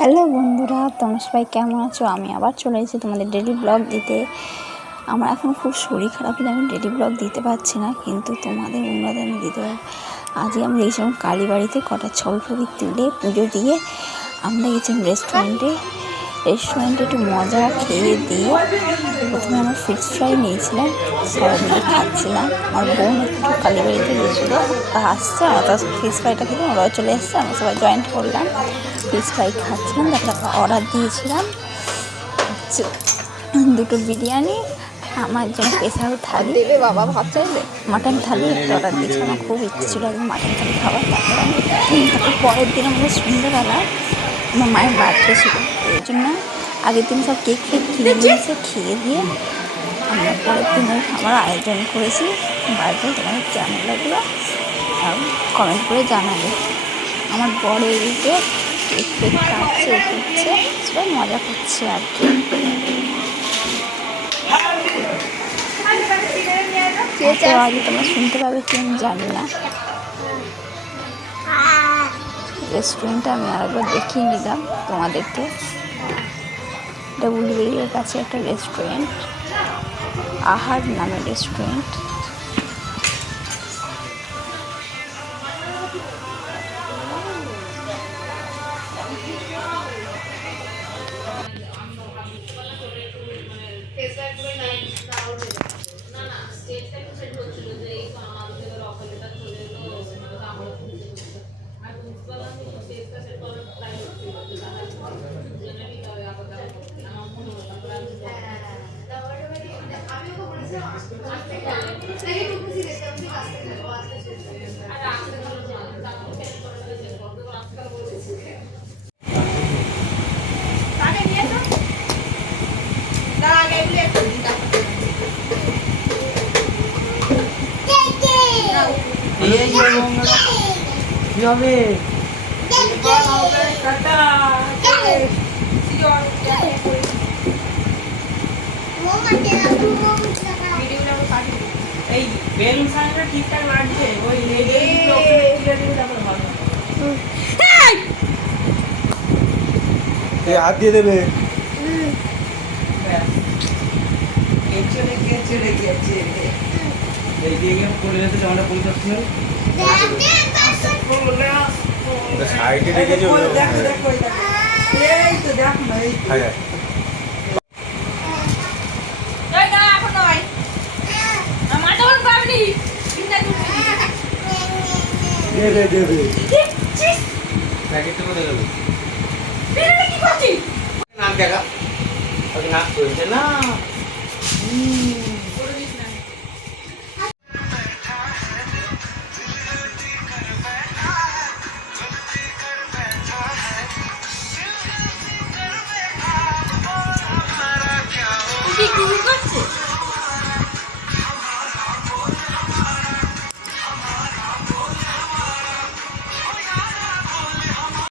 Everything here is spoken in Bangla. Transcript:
হ্যালো বন্ধুরা, তোমরা সবাই কেমন আছো? আমি আবার চলে এসেছি তোমাদের ডেলি ব্লগ দিতে। আমার এখন খুব শরীর খারাপ, কিন্তু আমি ডেলি ব্লগ দিতে পারছি না, কিন্তু তোমাদের অনুরোধে আমি দিতে পারবো। আজকে আমি গেছিলাম কালীবাড়িতে, কটা ছবি ফবি তুলে পুজো দিয়ে আমরা গেছিলাম রেস্টুরেন্টে একটু মজা খেয়ে দিয়ে প্রথমে আমার ফিশ ফ্রাই নিয়েছিলাম, সবাই মিলে খাচ্ছিলাম। আমার বোন একটু কালীবাড়িতে গেছিলো, তা আসছে, আমার তো ফিশ ফ্রাইটা খেতে ওরাও চলে এসছে, আমরা সবাই জয়েন্ট করলাম, ফিশ ফ্রাই খাচ্ছিলাম। তারপরে অর্ডার দিয়েছিলাম দুটো বিরিয়ানি, আমার জন্য স্পেশাল থালি দেবে বাবা, ভাত চাইবে, মাটন থালি একটা অর্ডার দিয়েছিলাম। আমার খুব ইচ্ছে ছিল মাটন থালি খাবার। তারপর পরের দিন আমাদের সন্ধ্যেবেলা আমার মায়ের বার্থডে ছিল, এই জন্য আগের দিন সব কেক কিনে নিয়েছে, খেয়ে দিয়ে আমরা পরের দিনের খাবার আয়োজন করেছি। বার্থডে তোমাদের কেমন লাগলো কমেন্ট করে জানাবে। আমার বড় এদিকে কেক কাটছে দিচ্ছে, সবাই মজা করছে আর কি। আগে তোমরা শুনতে পাবে কি আমি জানি না। রেস্টুরেন্টটা আমি আরেকবার দেখিয়ে নিলাম তোমাদেরকে। এটা উলুবেড়িয়ার কাছে একটা রেস্টুরেন্ট, আহার নামের রেস্টুরেন্ট। কি হবে? এই বেলুন সাইজটা ঠিকঠাক লাগছে, ওই হাত দিয়ে দেবে। এই দিয়ে গেম করে যেতে জামাটা পরিষ্কার ছিল, সাইডে রেখেছে। দেখো দেখো এই তো দেখো না, এই দেবে দেবে প্যাকেটটা কোথায় দেবে? কি করছিস? নাক দেখা, নাক চলছে না।